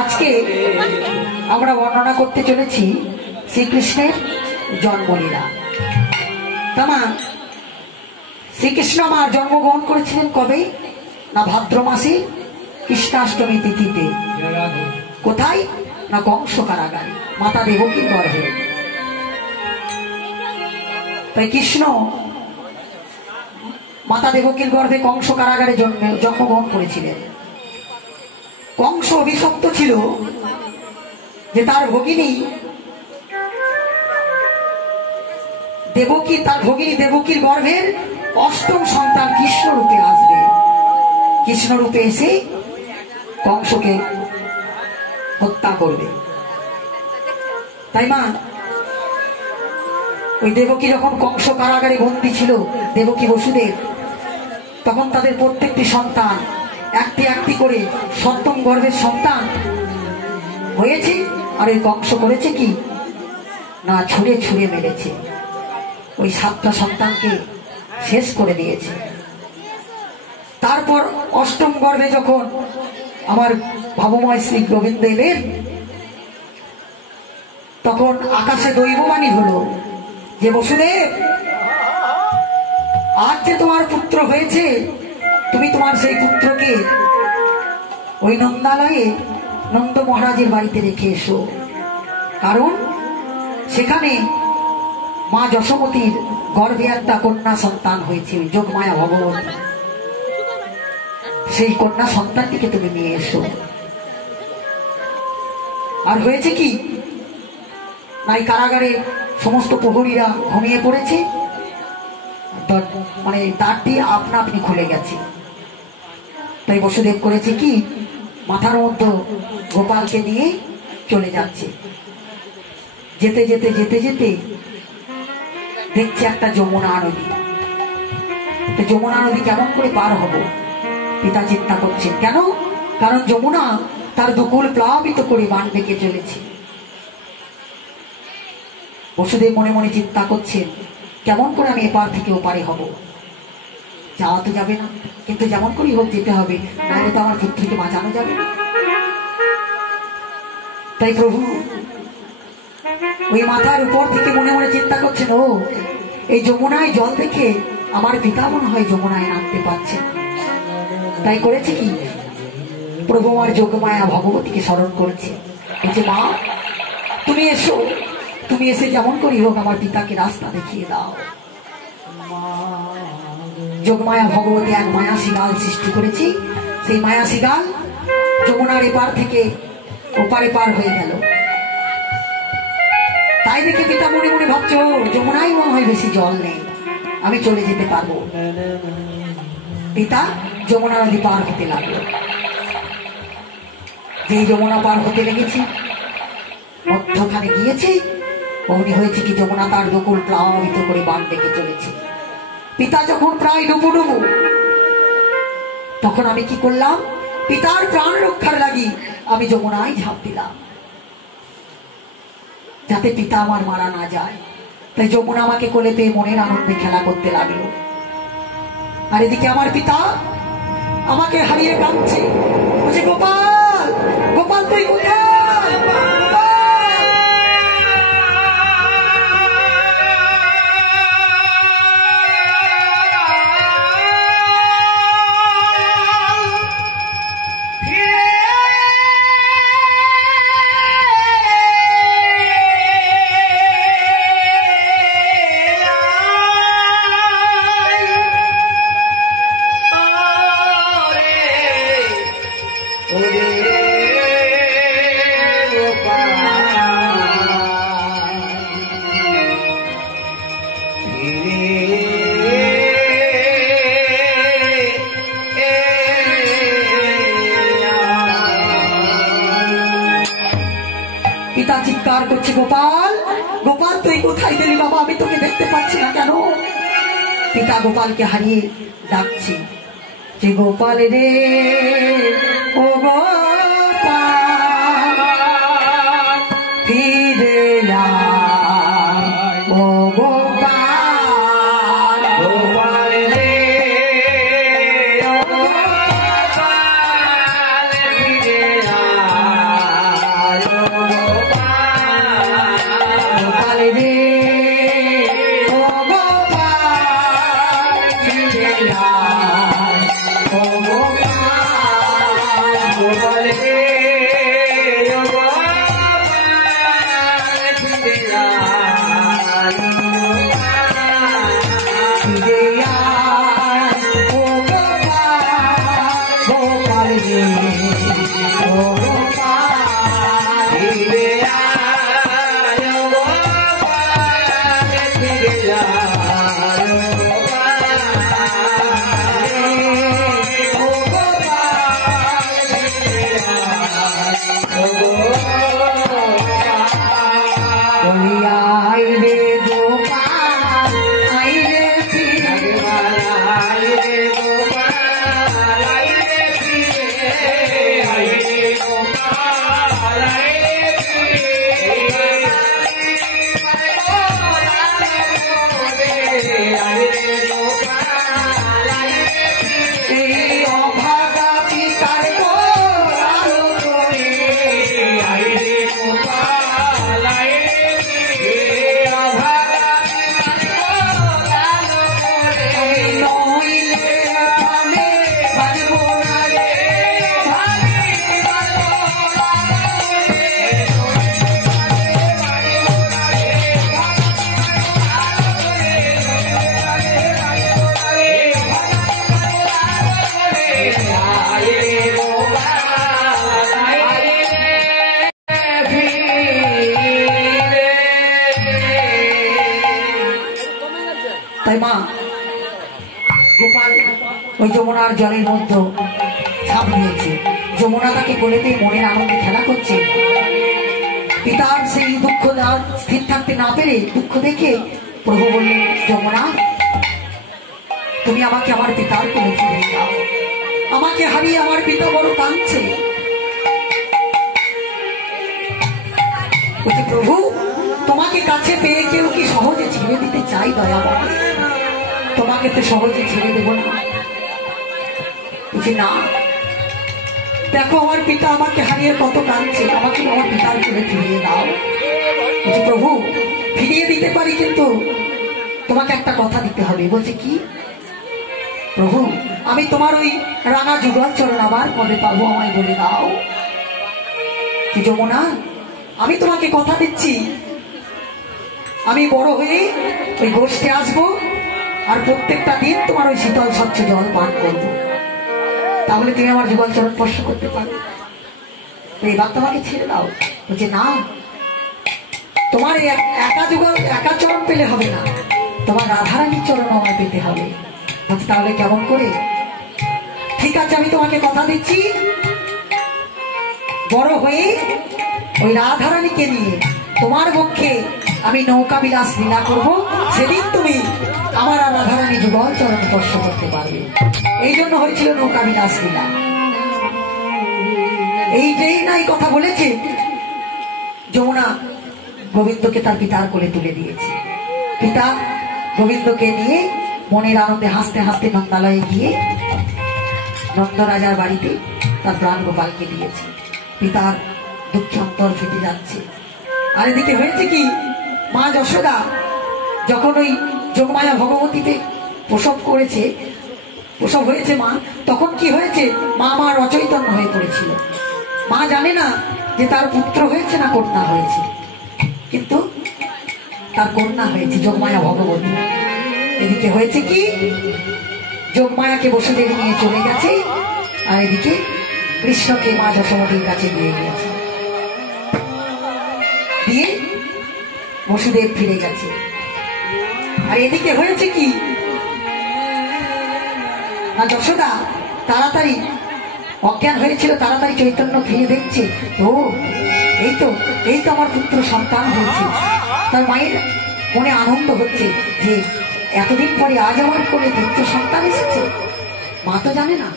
আজকে আমরা বর্ণনা করতে চলেছি শ্রীকৃষ্ণের জন্মলীলা। তামা শ্রীকৃষ্ণ আমার জন্মগ্রহণ করেছিলেন কবে? না ভাদ্র মাসে কৃষ্ণাষ্টমী তিথিতে। কোথায়? না কংস কারাগারে, মাতা দেবকীর গর্ভে। তাই কৃষ্ণ মাতা দেবকীর গর্ভে কংস কারাগারে জন্মগ্রহণ করেছিলেন। কংস অভিশপ্ত ছিল যে তার ভগিনী দেবকী, তার ভগিনী দেবকীর গর্ভের অষ্টম সন্তান কৃষ্ণ রূপে আসবে। কৃষ্ণ রূপে এসে কংসকে হত্যা করবে। তাই মা ওই দেবকী যখন কংস কারাগারে বন্দী ছিল, দেবকী বসুদেব, তখন তাদের প্রত্যেকটি সন্তান একটি একটি করে সপ্তম গর্ভের সন্তান হয়েছে। আর ওই কংস করেছে কি না, ছুঁড়ে ছুঁড়ে মেরেছে, ওই 7টা সন্তানকে শেষ করে দিয়েছে। তারপর অষ্টম গর্ভে যখন আমার ভাবময় শ্রী গোবিন্দ এলেন, তখন আকাশে দৈববাণী হলো যে বসুদেব, আজ যে তোমার পুত্র হয়েছে, তুমি তোমার সেই পুত্রকে ওই নন্দালয়ে নন্দ মহারাজের বাড়িতে রেখে এসো। কারণ সেখানে মা যশোমতীর গর্ভে একটা কন্যা সন্তান হয়েছে, যোগমায়া ভগবতী। সেই কন্যা সন্তানটিকে তুমি নিয়ে এসো। আর হয়েছে কি না, এই কারাগারে সমস্ত প্রহরীরা ঘুমিয়ে পড়েছে, মানে দ্বারটি আপনা আপনি খুলে গেছে। তাই বসুদেব করেছে কি, মাথার মধ্যে গোপালকে নিয়ে চলে যাচ্ছে। যেতে যেতে যেতে যেতে দেখছে একটা যমুনা নদী। যমুনা নদী কেমন করে পার হব, পিতা চিন্তা করছেন। কেন? কারণ যমুনা তার দুকুল প্লাবিত করে বান ডেকে চলেছে। বসুদেব মনে মনে চিন্তা করছেন, কেমন করে আমি এপার থেকে ওপারে হব। যাওয়া তো যাবে না, কিন্তু যেমন করেই হোক যেতে হবে, নাহলে তো আমার পুত্রকে বাঁচানো যাবে না। তাই প্রভু ওই মাথার উপর থেকে মনে মনে চিন্তা করছেন, ও এই যমুনায় জল দেখে আমার পিতা মনে হয় যমুনায় নামতে পারছেন। তাই করেছে কি, প্রভু আমার যোগমায়া ভগবতীকে স্মরণ করেছে। বলছে, মা তুমি এসো, তুমি এসে যেমন করি হোক আমার পিতাকে রাস্তা দেখিয়ে দাও। যোগমায়া ভগবতী এক মায়া শিগাল সৃষ্টি করেছি। সেই মায়া শিগাল যমুনার এপার থেকে ওপারে পার হয়ে গেল। তাই দেখে পিতা মনে মনে ভাবছে, ও যমুনায় মনে হয় বেশি জল নেই, আমি চলে যেতে পারবো। পিতা যমুনা নদী পার হতে লাগলো। যেই যমুনা পার হতে লেগেছে, মধ্যখানে গিয়েছে, অমনি হয়েছে কি, যমুনা তার দুকুল প্লাবিত করে বান ডেকে চলেছে। পিতা যখন প্রায় ডুবুডুবু, তখন আমি কি করলাম, পিতার প্রাণ রক্ষার লাগি আমি যমুনায় ঝাঁপ দিলাম, যাতে পিতা আমার মারা না যায়। তাই যমুনা আমাকে কোলে পেয়ে মনের আনন্দে খেলা করতে লাগলো। আর এদিকে আমার পিতা আমাকে হারিয়ে কাঁদছে, বলছে, গোপাল গোপাল তুই কোথায়? পিতা চিৎকার করছে, গোপাল গোপাল তুই কোথায় গেলি বাবা, আমি তোকে দেখতে পাচ্ছি না কেন? পিতা গোপালকে হারিয়ে ডাকছে যে, গোপাল রে ও গোপাল ফিরে আয়, ও গোপাল গোপাল রে ও গোপাল ফিরে আয়। মা গোপাল ওই যমুনার জলের মধ্যে ঝাঁপ দিয়েছে। যমুনা তাকে কোলেতে মনের আনন্দে খেলা করছে। পিতার সেই দুঃখ স্থির থাকতে না পেরে দুঃখ দেখে প্রভু বললেন, যমুনা তুমি আমাকে আমার পিতার কোলে ফিরে দাও, আমাকে হারিয়ে আমার পিতা বড় কাঁদছে। প্রভু তোমাকে কাছে পেয়ে কেউ কি সহজে ছেড়ে দিতে চাই? দয়াময়, তোমাকে তো সহজে ছেড়ে দেব না। না, দেখো আমার পিতা আমাকে হারিয়ে কত কাঁদছে, আমাকে আমার পিতার কোলে ফিরিয়ে দাও। প্রভু ফিরিয়ে দিতে পারি, কিন্তু তোমাকে একটা কথা দিতে হবে। বলছে কি? প্রভু আমি তোমার ওই রাঙা যুগল চরণ আবার কবে পাবো, আমায় বলে দাও। যমুনা আমি তোমাকে কথা দিচ্ছি, আমি বড় হয়ে ওই গোষ্ঠে আসবো, আর প্রত্যেকটা দিন তোমার ওই শীতল স্বচ্ছ জল পান করবো, তাহলে তুমি আমার যুগল চরণ স্পর্শ করতে পারো। এবার তোমাকে ছেড়ে দাও। বলছে না, তোমার একা চরণ পেলে হবে না, তোমার রাধারানীর চরণ আমায় পেতে হবে। তাহলে কেমন করে? ঠিক আছে, আমি তোমাকে কথা দিচ্ছি, বড় হয়ে ওই রাধারানীকে নিয়ে তোমার পক্ষে আমি নৌকা বিলাস লীলা করবো, সেদিন তুমি আমার আর রাধারানী যুগল চরণ স্পর্শ করতে পারবে। এই জন্য হয়েছিল নৌকা বিলাস লীলা। এই যেই নাই কথা বলেছে, যমুনা গোবিন্দকে তার পিতার কোলে তুলে দিয়েছে। পিতা গোবিন্দকে নিয়ে মনের আনন্দে হাসতে হাসতে নন্দালয়ে গিয়ে নন্দরাজার বাড়িতে তার প্রাণ গোপালকে দিয়েছে। পিতার দুঃখে অন্তর ফেটে যাচ্ছে। আর এদিকে হয়েছে কি, মা যশোদা যখন ওই যোগমায়া ভগবতীতে প্রসব করেছে, প্রসব হয়েছে মা, তখন কি হয়েছে, মা আমার অচৈতন্য হয়ে পড়েছিল। মা জানে না যে তার পুত্র হয়েছে না কন্যা হয়েছে, কিন্তু তার কন্যা হয়েছে যোগমায়া ভগবতী। এদিকে হয়েছে কি, যোগমায়াকে বসুদেব নিয়ে চলে গেছে, আর এদিকে কৃষ্ণকে মা যশোমতীর কাছে দিয়ে গেছে, দিয়ে বসুদেব ফিরে গেছে। আর এদিকে হয়েছে কি, না যশোদা তাড়াতাড়ি অজ্ঞান হয়েছিল, তাড়াতাড়ি চৈতন্য ফিরে দেখছে, ও এই তো আমার পুত্র সন্তান হয়েছে। তার মায়ের মনে আনন্দ হচ্ছে যে এতদিন পরে আজ আমার কোলে পুত্র সন্তান এসেছে। মা তো জানে না